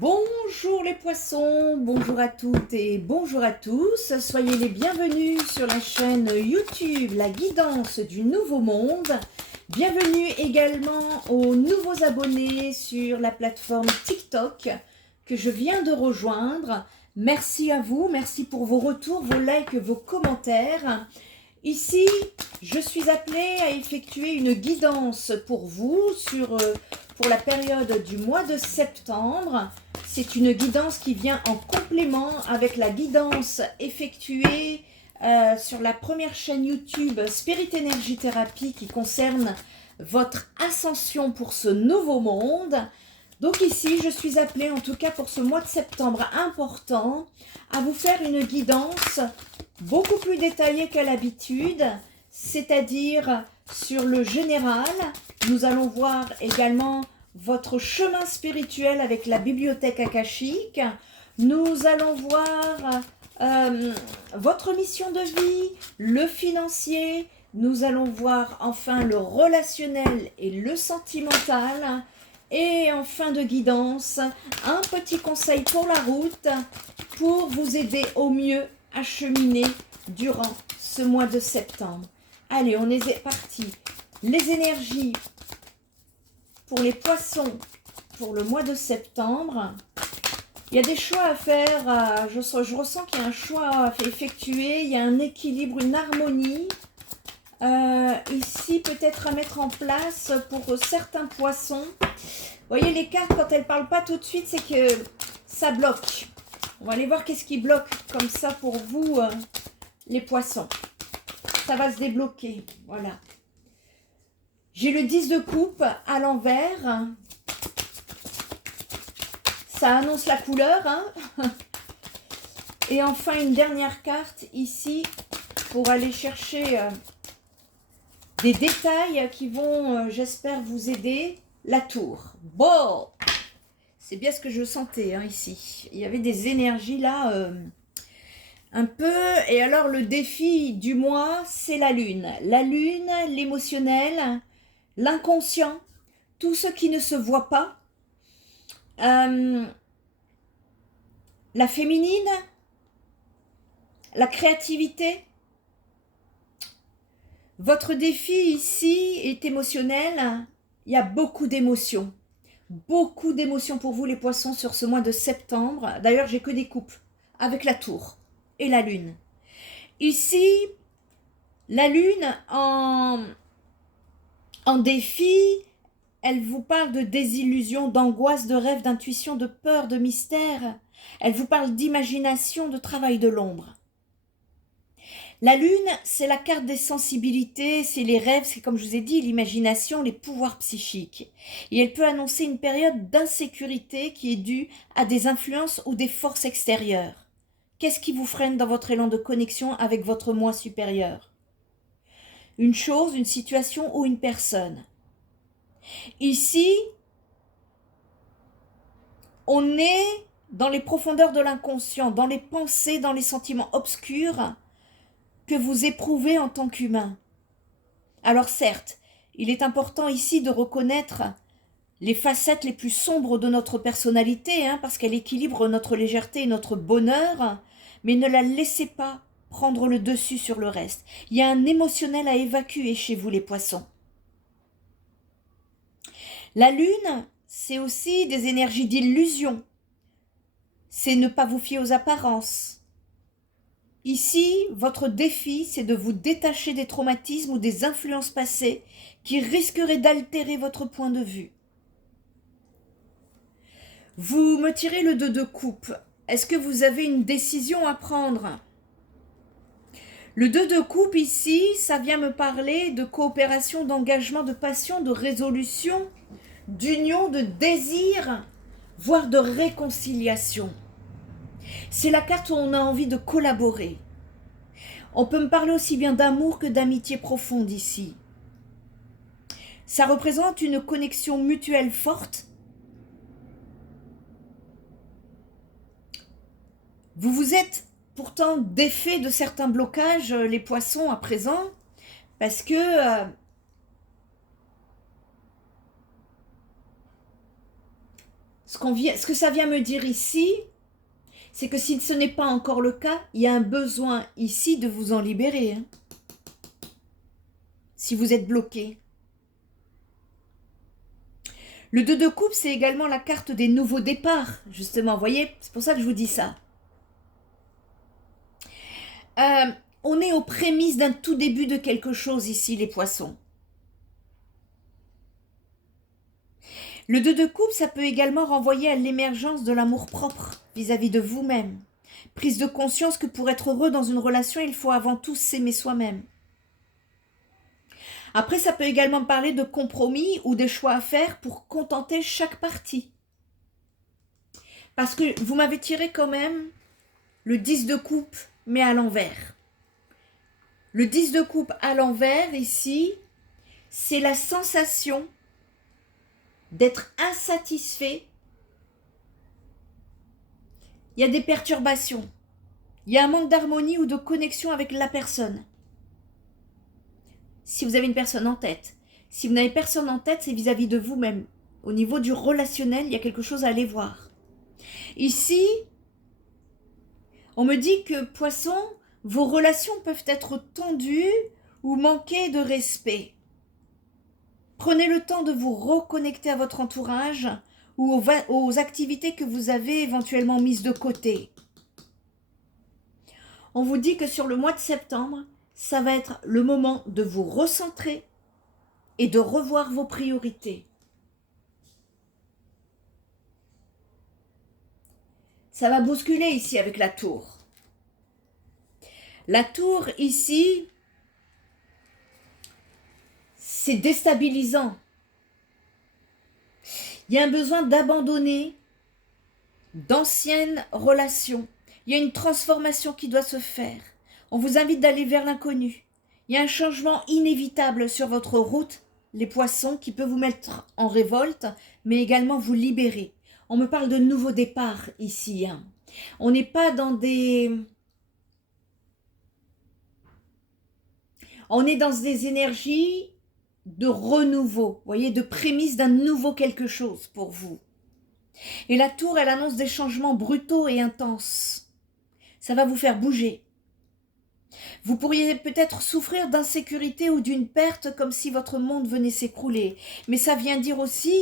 Bonjour les poissons, bonjour à toutes et bonjour à tous. Soyez les bienvenus sur la chaîne YouTube La Guidance du Nouveau Monde. Bienvenue également aux nouveaux abonnés sur la plateforme TikTok que je viens de rejoindre. Merci à vous, merci pour vos retours, vos likes, vos commentaires. Ici, je suis appelée à effectuer une guidance pour vous pour la période du mois de septembre. C'est une guidance qui vient en complément avec la guidance effectuée sur la première chaîne YouTube Spirit Energy Therapy qui concerne votre ascension pour ce nouveau monde. Donc ici, je suis appelée, en tout cas pour ce mois de septembre important, à vous faire une guidance beaucoup plus détaillée qu'à l'habitude, c'est-à-dire sur le général. Nous allons voir également votre chemin spirituel avec la bibliothèque akashique. Nous allons voir votre mission de vie, le financier. Nous allons voir enfin le relationnel et le sentimental. Et en fin de guidance, un petit conseil pour la route pour vous aider au mieux à cheminer durant ce mois de septembre. Allez, on est parti. Les énergies pour les poissons pour le mois de septembre. Il y a des choix à faire. Je ressens qu'il y a un choix à effectuer. Il y a un équilibre, une harmonie. Ici, peut-être à mettre en place pour certains poissons. Vous voyez, les cartes, quand elles ne parlent pas tout de suite, c'est que ça bloque. On va aller voir qu'est-ce qui bloque comme ça pour vous, les poissons. Ça va se débloquer, voilà. J'ai le 10 de coupe à l'envers. Ça annonce la couleur, hein. Et enfin, une dernière carte ici pour aller chercher des détails qui vont, j'espère, vous aider. La tour. Bon, c'est bien ce que je sentais hein, ici. Il y avait des énergies là, un peu. Et alors, le défi du mois, c'est la lune. La lune, l'émotionnel, l'inconscient, tout ce qui ne se voit pas. La féminine, la créativité. Votre défi ici est émotionnel. Il y a beaucoup d'émotions. Beaucoup d'émotions pour vous les poissons sur ce mois de septembre. D'ailleurs, j'ai que des couples avec la tour et la lune. Ici, la lune en défi, elle vous parle de désillusion, d'angoisse, de rêve, d'intuition, de peur, de mystère. Elle vous parle d'imagination, de travail de l'ombre. La lune, c'est la carte des sensibilités, c'est les rêves, c'est comme je vous ai dit, l'imagination, les pouvoirs psychiques. Et elle peut annoncer une période d'insécurité qui est due à des influences ou des forces extérieures. Qu'est-ce qui vous freine dans votre élan de connexion avec votre moi supérieur? Une chose, une situation ou une personne. Ici, on est dans les profondeurs de l'inconscient, dans les pensées, dans les sentiments obscurs que vous éprouvez en tant qu'humain. Alors certes, il est important ici de reconnaître les facettes les plus sombres de notre personnalité, parce qu'elle équilibre notre légèreté et notre bonheur, mais ne la laissez pas prendre le dessus sur le reste. Il y a un émotionnel à évacuer chez vous les poissons. La lune, c'est aussi des énergies d'illusion. C'est ne pas vous fier aux apparences. Ici, votre défi, c'est de vous détacher des traumatismes ou des influences passées qui risqueraient d'altérer votre point de vue. Vous me tirez le 2 de coupe. Est-ce que vous avez une décision à prendre? Le 2 de coupe ici, ça vient me parler de coopération, d'engagement, de passion, de résolution, d'union, de désir, voire de réconciliation. C'est la carte où on a envie de collaborer. On peut me parler aussi bien d'amour que d'amitié profonde ici. Ça représente une connexion mutuelle forte. Vous vous êtes pourtant défait de certains blocages, les poissons, à présent, parce que Ce que ça vient me dire ici, c'est que si ce n'est pas encore le cas, il y a un besoin ici de vous en libérer. Hein, si vous êtes bloqué. Le 2 de coupe, c'est également la carte des nouveaux départs, justement. Vous voyez, c'est pour ça que je vous dis ça. On est aux prémices d'un tout début de quelque chose ici, les poissons. Le 2 de coupe, ça peut également renvoyer à l'émergence de l'amour-propre vis-à-vis de vous-même. Prise de conscience que pour être heureux dans une relation, il faut avant tout s'aimer soi-même. Après, ça peut également parler de compromis ou des choix à faire pour contenter chaque partie. Parce que vous m'avez tiré quand même le 10 de coupe, mais à l'envers. Le 10 de coupe à l'envers, ici, c'est la sensation d'être insatisfait. Il y a des perturbations. Il y a un manque d'harmonie ou de connexion avec la personne. Si vous avez une personne en tête. Si vous n'avez personne en tête, c'est vis-à-vis de vous-même. Au niveau du relationnel, il y a quelque chose à aller voir. Ici, on me dit que, poisson, vos relations peuvent être tendues ou manquer de respect. Prenez le temps de vous reconnecter à votre entourage ou aux activités que vous avez éventuellement mises de côté. On vous dit que sur le mois de septembre, ça va être le moment de vous recentrer et de revoir vos priorités. Ça va bousculer ici avec la tour. La tour ici, c'est déstabilisant. Il y a un besoin d'abandonner d'anciennes relations. Il y a une transformation qui doit se faire. On vous invite d'aller vers l'inconnu. Il y a un changement inévitable sur votre route, les poissons, qui peut vous mettre en révolte, mais également vous libérer. On me parle de nouveaux départs ici. Hein. On n'est pas dans des... On est dans des énergies de renouveau, vous voyez, de prémisse d'un nouveau quelque chose pour vous. Et la tour, elle annonce des changements brutaux et intenses. Ça va vous faire bouger. Vous pourriez peut-être souffrir d'insécurité ou d'une perte comme si votre monde venait s'écrouler. Mais ça vient dire aussi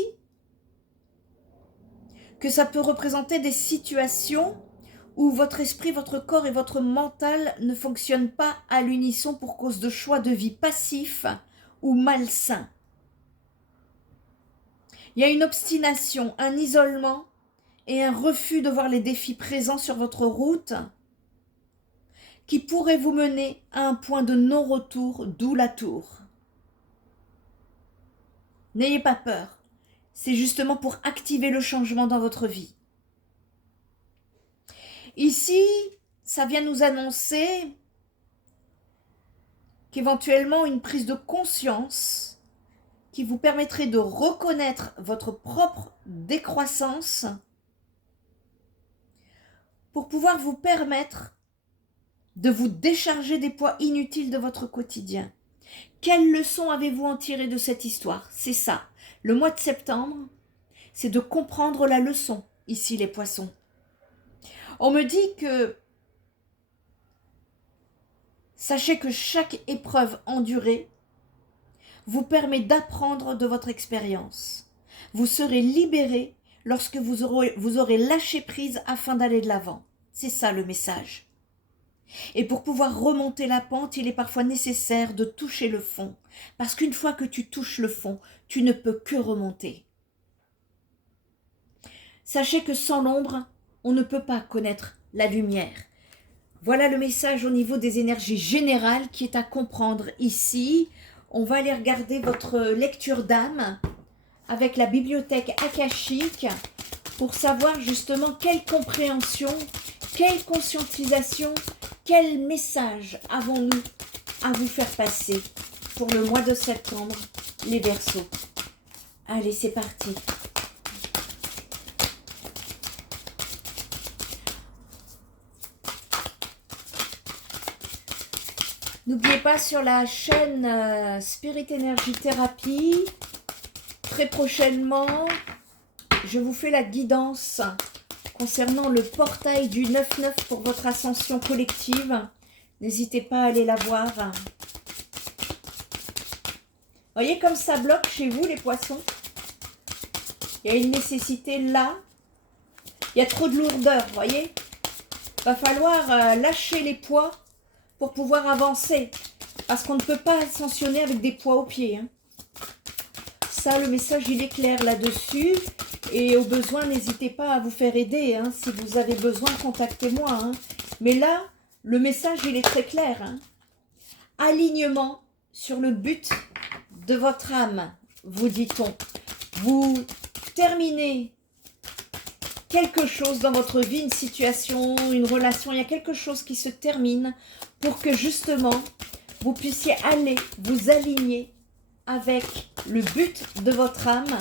que ça peut représenter des situations où votre esprit, votre corps et votre mental ne fonctionnent pas à l'unisson pour cause de choix de vie passifs ou malsains. Il y a une obstination, un isolement et un refus de voir les défis présents sur votre route qui pourraient vous mener à un point de non-retour, d'où la tour. N'ayez pas peur, c'est justement pour activer le changement dans votre vie. Ici, ça vient nous annoncer qu'éventuellement une prise de conscience qui vous permettrait de reconnaître votre propre décroissance pour pouvoir vous permettre de vous décharger des poids inutiles de votre quotidien. Quelle leçon avez-vous en tiré de cette histoire? C'est ça. Le mois de septembre, c'est de comprendre la leçon, ici les poissons. On me dit que sachez que chaque épreuve endurée vous permet d'apprendre de votre expérience. Vous serez libéré lorsque vous aurez lâché prise afin d'aller de l'avant. C'est ça le message. Et pour pouvoir remonter la pente, il est parfois nécessaire de toucher le fond. Parce qu'une fois que tu touches le fond, tu ne peux que remonter. Sachez que sans l'ombre, on ne peut pas connaître la lumière. Voilà le message au niveau des énergies générales qui est à comprendre ici. On va aller regarder votre lecture d'âme avec la bibliothèque akashique pour savoir justement quelle compréhension, quelle conscientisation, quel message avons-nous à vous faire passer pour le mois de septembre, les Verseaux. Allez, c'est parti. N'oubliez pas sur la chaîne Spirit Energy Therapy, très prochainement, je vous fais la guidance concernant le portail du 9-9 pour votre ascension collective. N'hésitez pas à aller la voir. Voyez comme ça bloque chez vous les poissons. Il y a une nécessité là. Il y a trop de lourdeur, voyez. Va falloir lâcher les poids pour pouvoir avancer. Parce qu'on ne peut pas ascensionner avec des poids aux pieds. Hein. Ça, le message, il est clair là-dessus. Et au besoin, n'hésitez pas à vous faire aider. Hein. Si vous avez besoin, contactez-moi. Hein. Mais là, le message, il est très clair. Hein. Alignement sur le but de votre âme, vous dit-on. Vous terminez quelque chose dans votre vie, une situation, une relation. Il y a quelque chose qui se termine pour que justement, vous puissiez aller vous aligner avec le but de votre âme,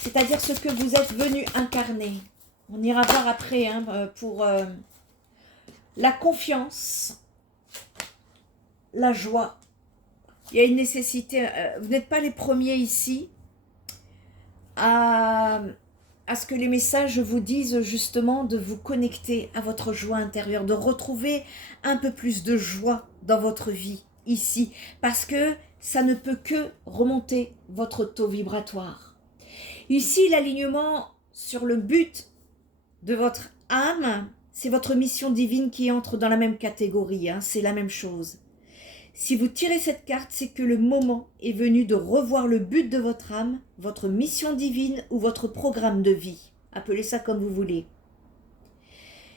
c'est-à-dire ce que vous êtes venu incarner. On ira voir après hein, pour la confiance, la joie. Il y a une nécessité, vous n'êtes pas les premiers ici à ce que les messages vous disent justement de vous connecter à votre joie intérieure, de retrouver un peu plus de joie dans votre vie ici, parce que ça ne peut que remonter votre taux vibratoire. Ici, l'alignement sur le but de votre âme, c'est votre mission divine qui entre dans la même catégorie, hein, c'est la même chose. Si vous tirez cette carte, c'est que le moment est venu de revoir le but de votre âme, votre mission divine ou votre programme de vie. Appelez ça comme vous voulez.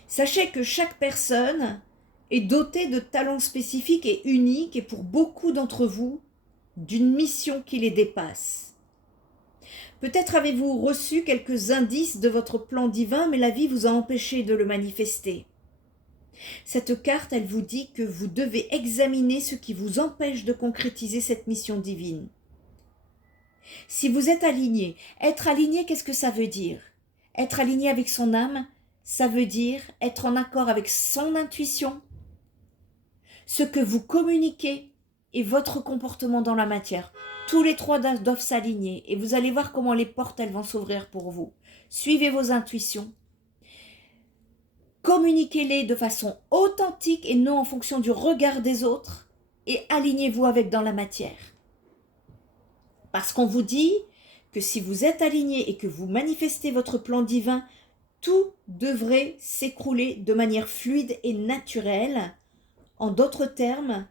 Sachez que chaque personne est dotée de talents spécifiques et uniques et pour beaucoup d'entre vous, d'une mission qui les dépasse. Peut-être avez-vous reçu quelques indices de votre plan divin, mais la vie vous a empêché de le manifester. Cette carte, elle vous dit que vous devez examiner ce qui vous empêche de concrétiser cette mission divine. Si vous êtes aligné, être aligné, qu'est-ce que ça veut dire? Être aligné avec son âme, ça veut dire être en accord avec son intuition, ce que vous communiquez et votre comportement dans la matière. Tous les trois doivent s'aligner et vous allez voir comment les portes, elles vont s'ouvrir pour vous. Suivez vos intuitions. Communiquez-les de façon authentique et non en fonction du regard des autres et alignez-vous avec dans la matière. Parce qu'on vous dit que si vous êtes aligné et que vous manifestez votre plan divin, tout devrait s'écrouler de manière fluide et naturelle. En d'autres termes,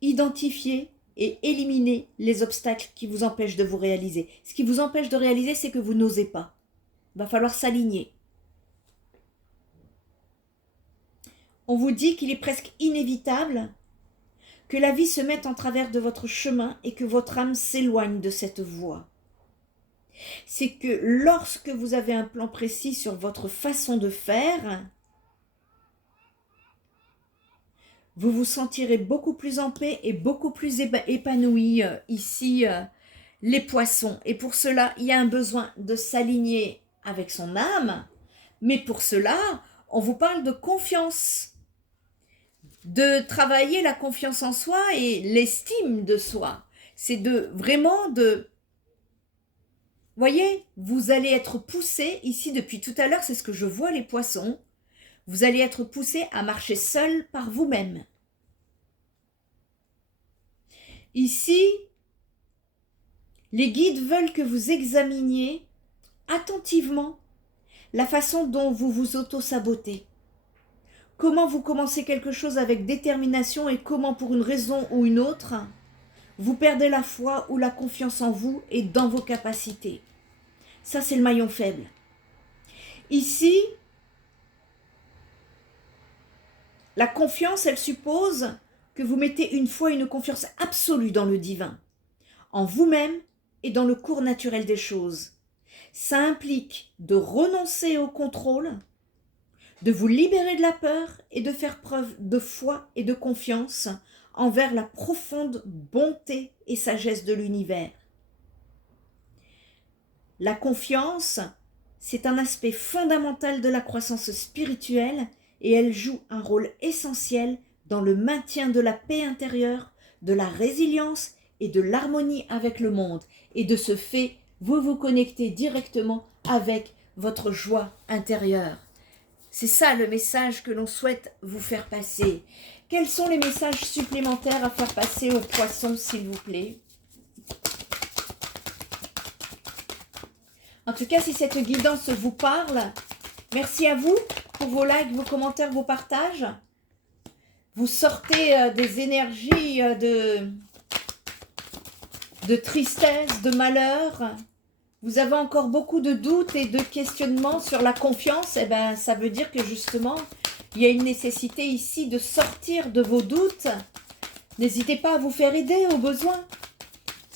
identifiez et éliminez les obstacles qui vous empêchent de vous réaliser. Ce qui vous empêche de réaliser, c'est que vous n'osez pas. Il va falloir s'aligner. On vous dit qu'il est presque inévitable que la vie se mette en travers de votre chemin et que votre âme s'éloigne de cette voie. C'est que lorsque vous avez un plan précis sur votre façon de faire, vous vous sentirez beaucoup plus en paix et beaucoup plus épanoui ici, les poissons. Et pour cela, il y a un besoin de s'aligner avec son âme. Mais pour cela, on vous parle de confiance. De travailler la confiance en soi et l'estime de soi. C'est vraiment de... Voyez, vous allez être poussé, ici depuis tout à l'heure, c'est ce que je vois les poissons, vous allez être poussé à marcher seul par vous-même. Ici, les guides veulent que vous examiniez attentivement la façon dont vous vous auto-sabotez. Comment vous commencez quelque chose avec détermination et comment, pour une raison ou une autre, vous perdez la foi ou la confiance en vous et dans vos capacités. Ça, c'est le maillon faible. Ici, la confiance, elle suppose que vous mettez une foi et une confiance absolue dans le divin, en vous-même et dans le cours naturel des choses. Ça implique de renoncer au contrôle, de vous libérer de la peur et de faire preuve de foi et de confiance envers la profonde bonté et sagesse de l'univers. La confiance, c'est un aspect fondamental de la croissance spirituelle et elle joue un rôle essentiel dans le maintien de la paix intérieure, de la résilience et de l'harmonie avec le monde. Et de ce fait, vous vous connectez directement avec votre joie intérieure. C'est ça le message que l'on souhaite vous faire passer. Quels sont les messages supplémentaires à faire passer aux poissons, s'il vous plaît? En tout cas, si cette guidance vous parle, merci à vous pour vos likes, vos commentaires, vos partages. Vous sortez des énergies de tristesse, de malheur. Vous avez encore beaucoup de doutes et de questionnements sur la confiance. Eh bien, ça veut dire que justement, il y a une nécessité ici de sortir de vos doutes. N'hésitez pas à vous faire aider au besoin.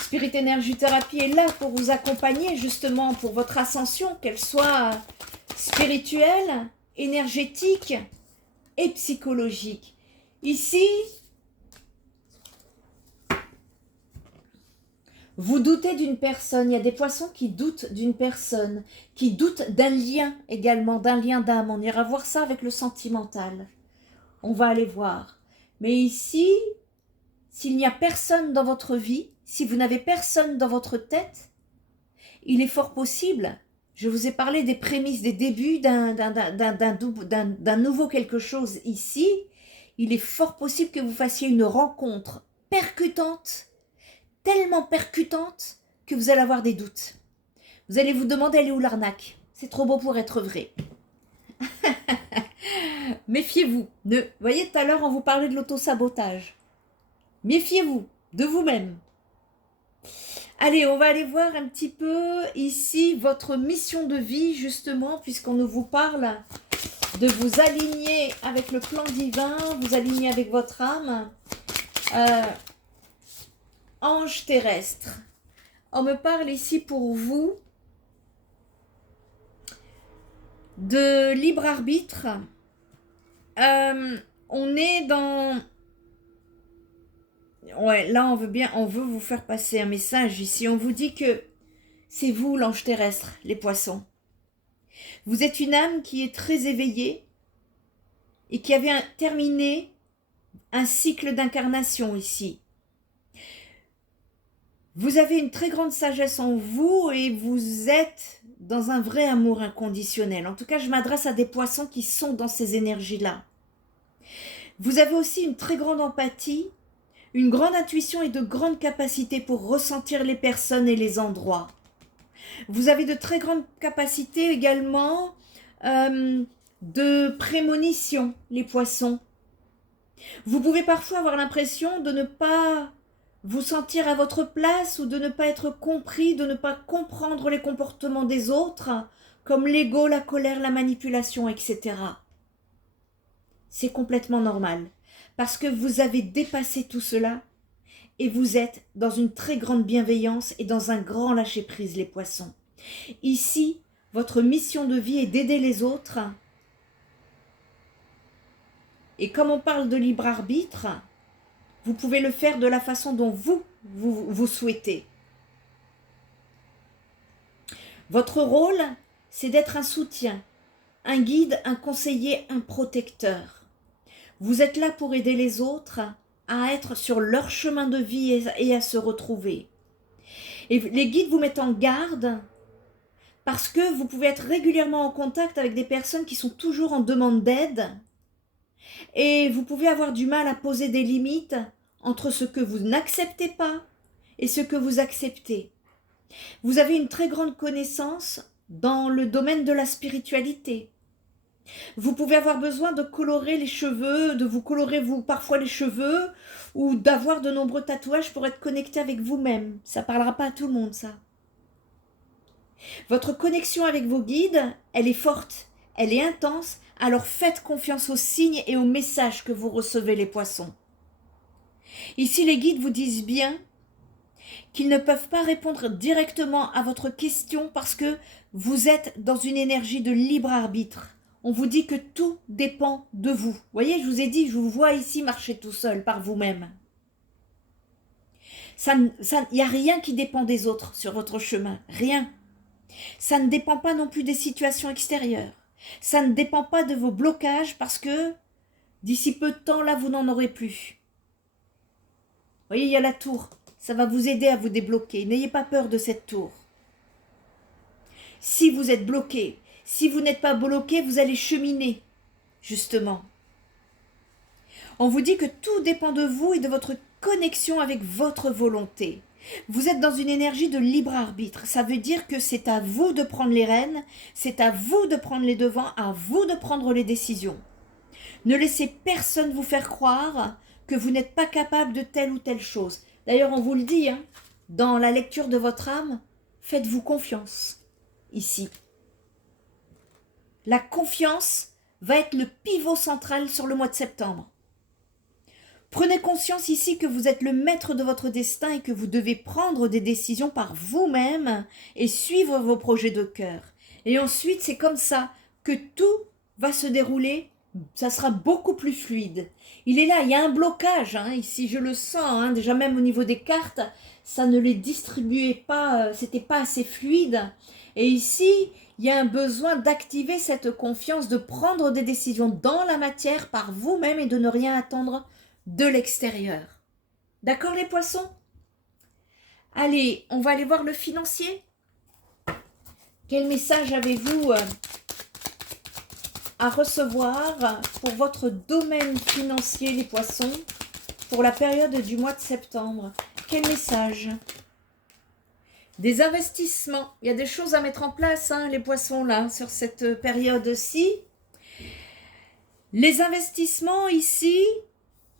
Spirit Energy Therapy est là pour vous accompagner justement pour votre ascension, qu'elle soit spirituelle, énergétique et psychologique. Ici, vous doutez d'une personne. Il y a des poissons qui doutent d'une personne, qui doutent d'un lien également, d'un lien d'âme. On ira voir ça avec le sentimental. On va aller voir. Mais ici, s'il n'y a personne dans votre vie, si vous n'avez personne dans votre tête, il est fort possible, je vous ai parlé des prémices, des débuts d'un nouveau quelque chose ici, il est fort possible que vous fassiez une rencontre percutante, tellement percutante que vous allez avoir des doutes. Vous allez vous demander, elle est où l'arnaque? C'est trop beau pour être vrai. Méfiez-vous. Vous voyez, tout à l'heure, on vous parlait de l'autosabotage. Méfiez-vous de vous-même. Allez, on va aller voir un petit peu ici votre mission de vie, justement, puisqu'on vous parle de vous aligner avec le plan divin, vous aligner avec votre âme. Ange terrestre. On me parle ici pour vous de libre arbitre. On est dans... Ouais, là on veut vous faire passer un message ici. On vous dit que c'est vous l'ange terrestre, les poissons. Vous êtes une âme qui est très éveillée et qui avait terminé un cycle d'incarnation ici. Vous avez une très grande sagesse en vous et vous êtes dans un vrai amour inconditionnel. En tout cas, je m'adresse à des poissons qui sont dans ces énergies-là. Vous avez aussi une très grande empathie, une grande intuition et de grandes capacités pour ressentir les personnes et les endroits. Vous avez de très grandes capacités également de prémonition, les poissons. Vous pouvez parfois avoir l'impression de ne pas vous sentir à votre place ou de ne pas être compris, de ne pas comprendre les comportements des autres, comme l'ego, la colère, la manipulation, etc. C'est complètement normal, parce que vous avez dépassé tout cela et vous êtes dans une très grande bienveillance et dans un grand lâcher-prise, les poissons. Ici, votre mission de vie est d'aider les autres. Et comme on parle de libre arbitre, vous pouvez le faire de la façon dont vous souhaitez. Votre rôle, c'est d'être un soutien, un guide, un conseiller, un protecteur. Vous êtes là pour aider les autres à être sur leur chemin de vie et à se retrouver. Et les guides vous mettent en garde parce que vous pouvez être régulièrement en contact avec des personnes qui sont toujours en demande d'aide et vous pouvez avoir du mal à poser des limites entre ce que vous n'acceptez pas et ce que vous acceptez. Vous avez une très grande connaissance dans le domaine de la spiritualité. Vous pouvez avoir besoin de colorer les cheveux, de vous colorer parfois les cheveux ou d'avoir de nombreux tatouages pour être connecté avec vous-même. Ça ne parlera pas à tout le monde, ça. Votre connexion avec vos guides, elle est forte, elle est intense, alors faites confiance aux signes et aux messages que vous recevez, les poissons. Ici, les guides vous disent bien qu'ils ne peuvent pas répondre directement à votre question parce que vous êtes dans une énergie de libre arbitre. On vous dit que tout dépend de vous. Vous voyez, je vous ai dit, je vous vois ici marcher tout seul, par vous-même. Il n'y a rien qui dépend des autres sur votre chemin, rien. Ça ne dépend pas non plus des situations extérieures. Ça ne dépend pas de vos blocages parce que d'ici peu de temps, là, vous n'en aurez plus. Vous voyez, il y a la tour. Ça va vous aider à vous débloquer. N'ayez pas peur de cette tour. Si vous êtes bloqué, si vous n'êtes pas bloqué, vous allez cheminer, justement. On vous dit que tout dépend de vous et de votre connexion avec votre volonté. Vous êtes dans une énergie de libre arbitre. Ça veut dire que c'est à vous de prendre les rênes, c'est à vous de prendre les devants, à vous de prendre les décisions. Ne laissez personne vous faire croire que vous n'êtes pas capable de telle ou telle chose. D'ailleurs, on vous le dit, hein, dans la lecture de votre âme, faites-vous confiance, ici. La confiance va être le pivot central sur le mois de septembre. Prenez conscience ici que vous êtes le maître de votre destin et que vous devez prendre des décisions par vous-même et suivre vos projets de cœur. Et ensuite, c'est comme ça que tout va se dérouler, ça sera beaucoup plus fluide. Il est là, il y a un blocage, hein, ici je le sens, hein, déjà même au niveau des cartes, ça ne les distribuait pas, c'était pas assez fluide. Et ici, il y a un besoin d'activer cette confiance, de prendre des décisions dans la matière par vous-même et de ne rien attendre de l'extérieur. D'accord les poissons? Allez, on va aller voir le financier. Quel message avez-vous à recevoir pour votre domaine financier, les poissons, pour la période du mois de septembre? Quel message? Des investissements. Il y a des choses à mettre en place, hein, les poissons, là, sur cette période-ci. Les investissements, ici,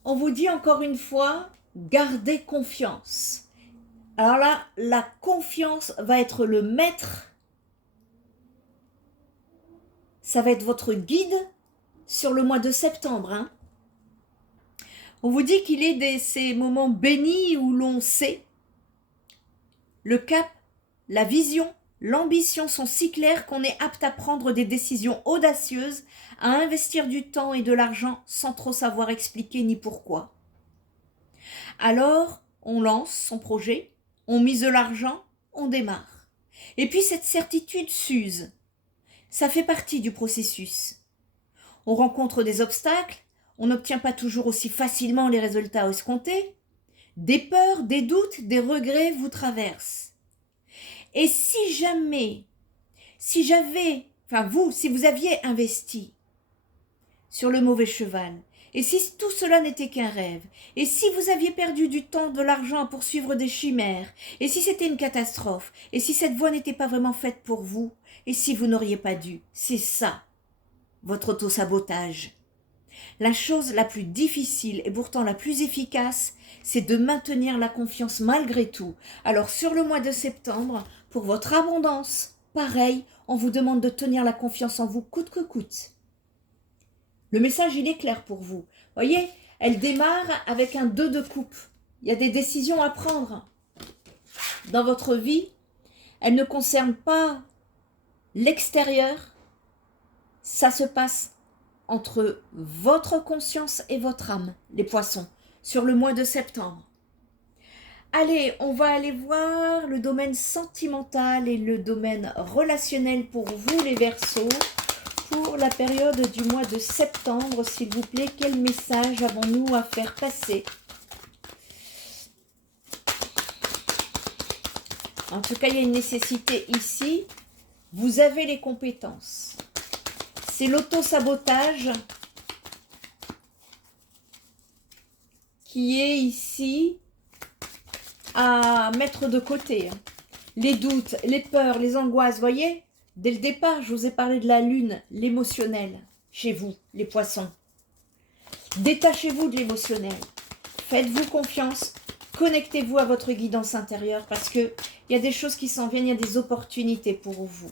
on vous dit encore une fois, gardez confiance. Alors là, la confiance va être le maître. Ça va être votre guide sur le mois de septembre. Hein. On vous dit qu'il est ces moments bénis où l'on sait. Le cap, la vision, l'ambition sont si clairs qu'on est apte à prendre des décisions audacieuses, à investir du temps et de l'argent sans trop savoir expliquer ni pourquoi. Alors, on lance son projet, on mise de l'argent, on démarre. Et puis cette certitude s'use. Ça fait partie du processus. On rencontre des obstacles, on n'obtient pas toujours aussi facilement les résultats escomptés. Des peurs, des doutes, des regrets vous traversent. Et si vous aviez investi sur le mauvais cheval, et si tout cela n'était qu'un rêve, et si vous aviez perdu du temps, de l'argent à poursuivre des chimères, et si c'était une catastrophe, et si cette voie n'était pas vraiment faite pour vous, et si vous n'auriez pas dû, c'est ça, votre auto-sabotage. La chose la plus difficile et pourtant la plus efficace, c'est de maintenir la confiance malgré tout. Alors sur le mois de septembre, pour votre abondance, pareil, on vous demande de tenir la confiance en vous coûte que coûte. Le message, il est clair pour vous. Voyez, elle démarre avec un 2 de coupe. Il y a des décisions à prendre dans votre vie. Elles ne concernent pas l'extérieur. Ça se passe entre votre conscience et votre âme, les poissons, sur le mois de septembre. Allez, on va aller voir le domaine sentimental et le domaine relationnel pour vous, les Verseaux. Pour la période du mois de septembre, s'il vous plaît, quel message avons-nous à faire passer? En tout cas, il y a une nécessité ici. Vous avez les compétences. C'est l'auto-sabotage qui est ici à mettre de côté. Les doutes, les peurs, les angoisses, voyez? Dès le départ, je vous ai parlé de la lune, l'émotionnel, chez vous, les poissons. Détachez-vous de l'émotionnel. Faites-vous confiance. Connectez-vous à votre guidance intérieure parce qu'il y a des choses qui s'en viennent, il y a des opportunités pour vous.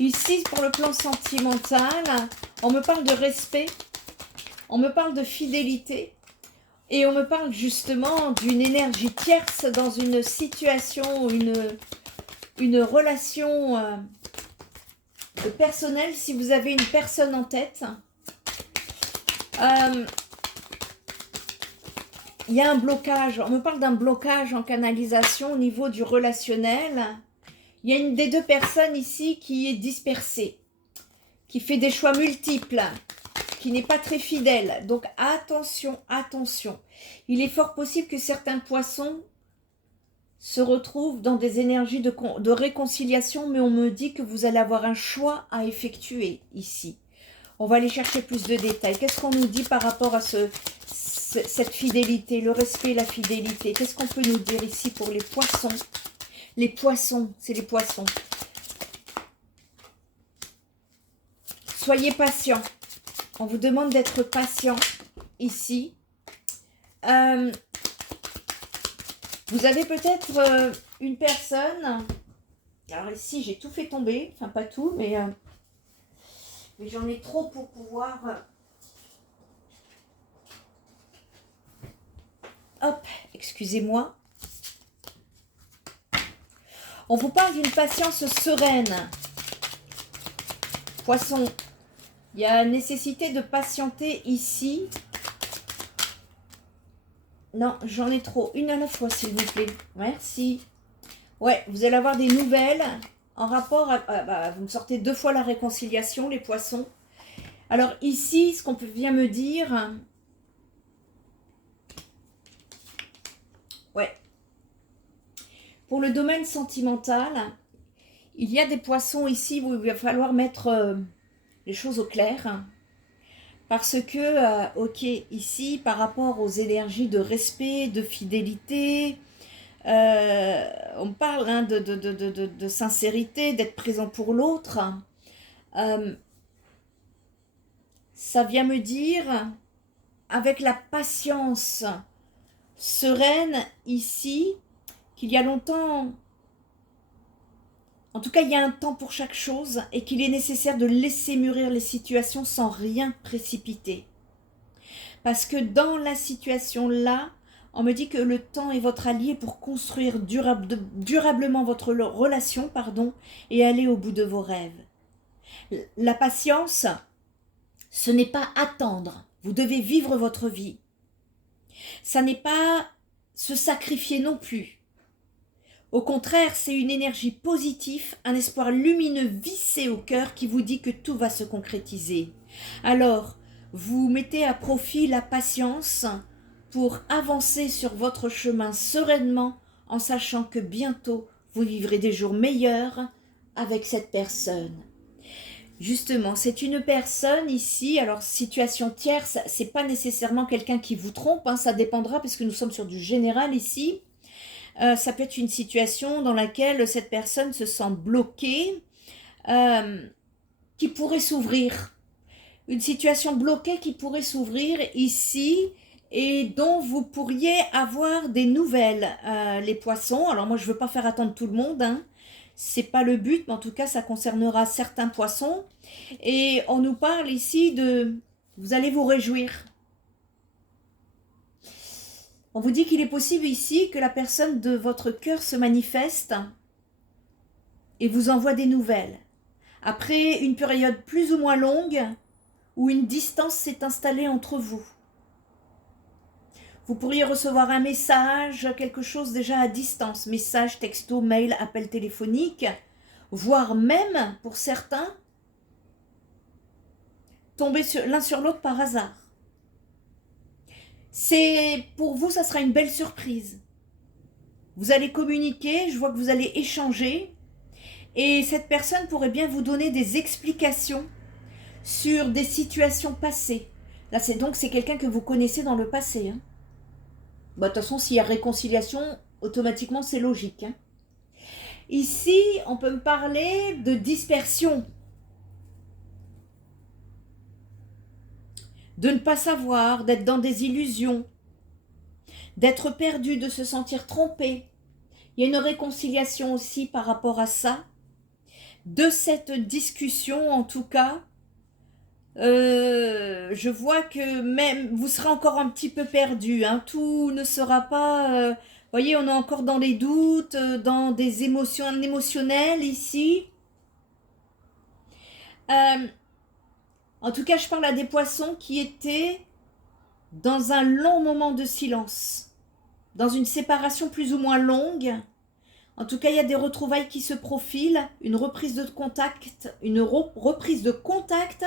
Ici, pour le plan sentimental, on me parle de respect, on me parle de fidélité et on me parle justement d'une énergie tierce dans une situation, une relation personnelle. Si vous avez une personne en tête, il y a un blocage. On me parle d'un blocage en canalisation au niveau du relationnel. Il y a une des deux personnes ici qui est dispersée, qui fait des choix multiples, qui n'est pas très fidèle. Donc attention, attention. Il est fort possible que certains poissons se retrouve dans des énergies de réconciliation, mais on me dit que vous allez avoir un choix à effectuer ici. On va aller chercher plus de détails. Qu'est-ce qu'on nous dit par rapport à cette fidélité, le respect et la fidélité? Qu'est-ce qu'on peut nous dire ici pour les poissons? Les poissons, c'est les poissons. Soyez patients. On vous demande d'être patient ici. Vous avez peut-être une personne. Alors ici, j'ai tout fait tomber. Enfin, pas tout, mais j'en ai trop pour pouvoir... Hop, excusez-moi. On vous parle d'une patience sereine. Poisson, il y a nécessité de patienter ici. Non, j'en ai trop. Une à la fois, s'il vous plaît. Merci. Ouais, vous allez avoir des nouvelles en rapport à... vous me sortez 2 fois la réconciliation, les poissons. Alors ici, ce qu'on vient me dire... Ouais. Pour le domaine sentimental, il y a des poissons ici où il va falloir mettre les choses au clair. Parce que, ok, ici, par rapport aux énergies de respect, de fidélité, on parle hein, de sincérité, d'être présent pour l'autre. Ça vient me dire, avec la patience sereine ici, qu'il y a longtemps... En tout cas, il y a un temps pour chaque chose et qu'il est nécessaire de laisser mûrir les situations sans rien précipiter. Parce que dans la situation là, on me dit que le temps est votre allié pour construire durablement votre relation, et aller au bout de vos rêves. La patience, ce n'est pas attendre. Vous devez vivre votre vie. Ça n'est pas se sacrifier non plus. Au contraire, c'est une énergie positive, un espoir lumineux vissé au cœur qui vous dit que tout va se concrétiser. Alors, vous mettez à profit la patience pour avancer sur votre chemin sereinement en sachant que bientôt, vous vivrez des jours meilleurs avec cette personne. Justement, c'est une personne ici, alors situation tierce, c'est pas nécessairement quelqu'un qui vous trompe, hein, ça dépendra parce que nous sommes sur du général ici. Ça peut être une situation dans laquelle cette personne se sent bloquée, qui pourrait s'ouvrir. Une situation bloquée qui pourrait s'ouvrir ici et dont vous pourriez avoir des nouvelles, les poissons. Alors moi, je ne veux pas faire attendre tout le monde, hein. C'est pas le but, mais en tout cas, ça concernera certains poissons. Et on nous parle ici de... Vous allez vous réjouir. On vous dit qu'il est possible ici que la personne de votre cœur se manifeste et vous envoie des nouvelles. Après une période plus ou moins longue où une distance s'est installée entre vous. Vous pourriez recevoir un message, quelque chose déjà à distance, message, texto, mail, appel téléphonique, voire même, pour certains, tomber l'un sur l'autre par hasard. Pour vous, ça sera une belle surprise. Vous allez communiquer, je vois que vous allez échanger, et cette personne pourrait bien vous donner des explications sur des situations passées. Là, c'est quelqu'un que vous connaissez dans le passé. Hein. Bah, de toute façon, s'il y a réconciliation, automatiquement, c'est logique. Hein. Ici, on peut me parler de dispersion. De ne pas savoir, d'être dans des illusions, d'être perdu, de se sentir trompé. Il y a une réconciliation aussi par rapport à ça. De cette discussion, en tout cas, je vois que même vous serez encore un petit peu perdu. Hein. Tout ne sera pas... vous voyez, on est encore dans les doutes, dans des émotions émotionnelles ici. En tout cas, je parle à des poissons qui étaient dans un long moment de silence, dans une séparation plus ou moins longue. En tout cas, il y a des retrouvailles qui se profilent, une reprise de contact, reprise de contact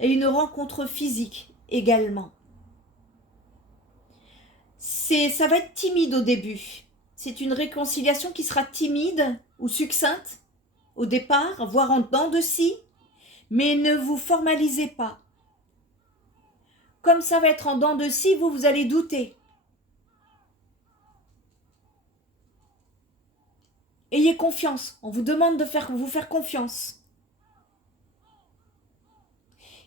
et une rencontre physique également. Ça va être timide au début. c'est une réconciliation qui sera timide ou succincte au départ, voire en dents de scie, mais ne vous formalisez pas. Comme ça va être en dents de scie, vous allez douter. Ayez confiance, on vous demande de vous faire confiance.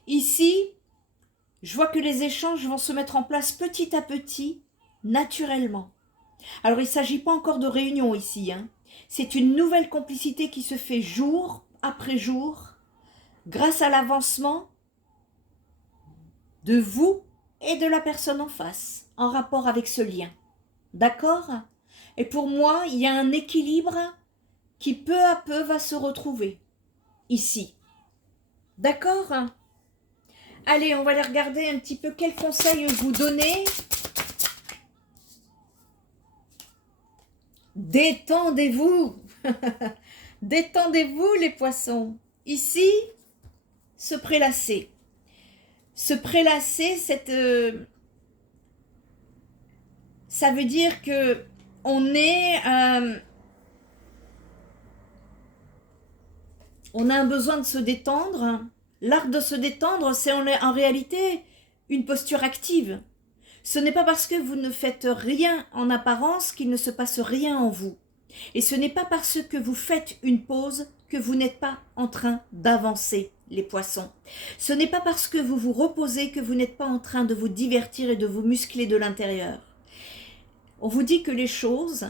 Ici, je vois que les échanges vont se mettre en place petit à petit, naturellement. Alors, il ne s'agit pas encore de réunion ici, hein. C'est une nouvelle complicité qui se fait jour après jour, grâce à l'avancement de vous et de la personne en face, en rapport avec ce lien. D'accord? Et pour moi, il y a un équilibre qui peu à peu va se retrouver ici. D'accord? Allez, on va aller regarder un petit peu quels conseils vous donner. Détendez-vous. Détendez-vous les poissons. Ici, se prélasser. Se prélasser, ça veut dire que on a un besoin de se détendre. L'art de se détendre, c'est en réalité une posture active. Ce n'est pas parce que vous ne faites rien en apparence qu'il ne se passe rien en vous. Et ce n'est pas parce que vous faites une pause que vous n'êtes pas en train d'avancer, les poissons. Ce n'est pas parce que vous vous reposez que vous n'êtes pas en train de vous divertir et de vous muscler de l'intérieur. On vous dit que les choses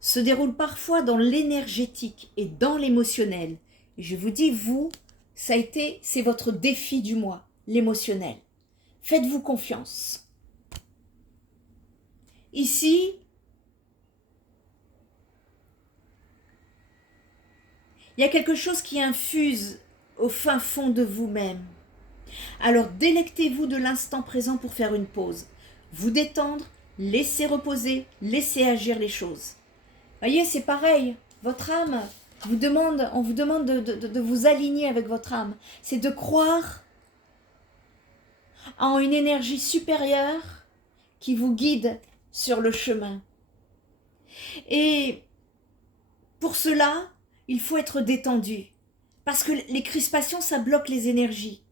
se déroulent parfois dans l'énergétique et dans l'émotionnel. Et je vous dis, vous, c'est votre défi du mois, l'émotionnel. Faites-vous confiance. Ici, il y a quelque chose qui infuse au fin fond de vous-même. Alors délectez-vous de l'instant présent pour faire une pause. Vous détendre, laisser reposer, laisser agir les choses. Voyez, c'est pareil. Votre âme, on vous demande de vous aligner avec votre âme. C'est de croire en une énergie supérieure qui vous guide sur le chemin. Et pour cela, il faut être détendu. Parce que les crispations, ça bloque les énergies.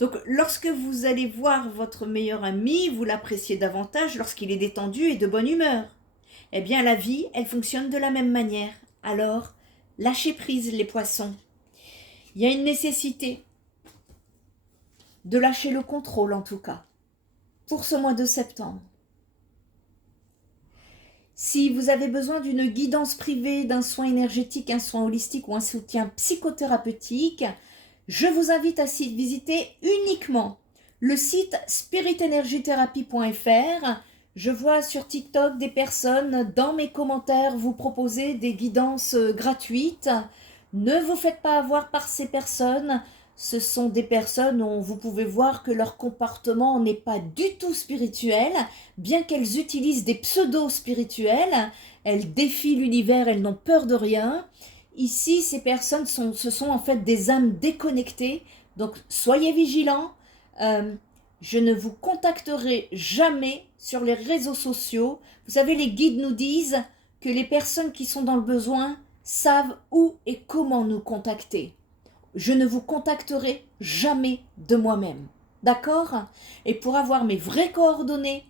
Donc, lorsque vous allez voir votre meilleur ami, vous l'appréciez davantage lorsqu'il est détendu et de bonne humeur. Eh bien, la vie, elle fonctionne de la même manière. Alors, lâchez prise, les poissons. Il y a une nécessité de lâcher le contrôle, en tout cas, pour ce mois de septembre. Si vous avez besoin d'une guidance privée, d'un soin énergétique, un soin holistique ou un soutien psychothérapeutique, je vous invite à visiter uniquement le site spiritenergytherapy.fr. Je vois sur TikTok des personnes dans mes commentaires vous proposer des guidances gratuites. Ne vous faites pas avoir par ces personnes. Ce sont des personnes où vous pouvez voir que leur comportement n'est pas du tout spirituel, bien qu'elles utilisent des pseudo-spirituels. Elles défient l'univers, elles n'ont peur de rien. Ici, ces personnes ce sont en fait des âmes déconnectées. Donc, soyez vigilants. Je ne vous contacterai jamais sur les réseaux sociaux. Vous savez, les guides nous disent que les personnes qui sont dans le besoin savent où et comment nous contacter. Je ne vous contacterai jamais de moi-même. D'accord? Et pour avoir mes vraies coordonnées,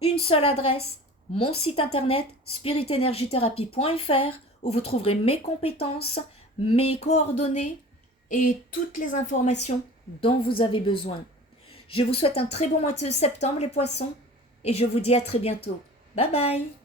une seule adresse, mon site internet spiritenergytherapy.fr où vous trouverez mes compétences, mes coordonnées et toutes les informations dont vous avez besoin. Je vous souhaite un très bon mois de septembre les poissons et je vous dis à très bientôt. Bye bye!